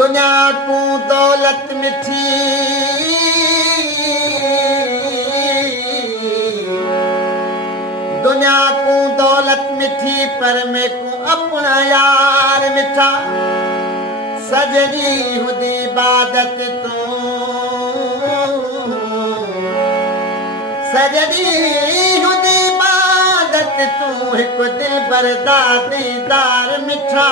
दुनिया को दौलत मिठी दुनिया को दौलत मिठी पर मैं को अपना यार मिठा सजनी हुदी इबादत तू सजनी हुदी इबादत तू एक दिल बरदा दीदार मिठा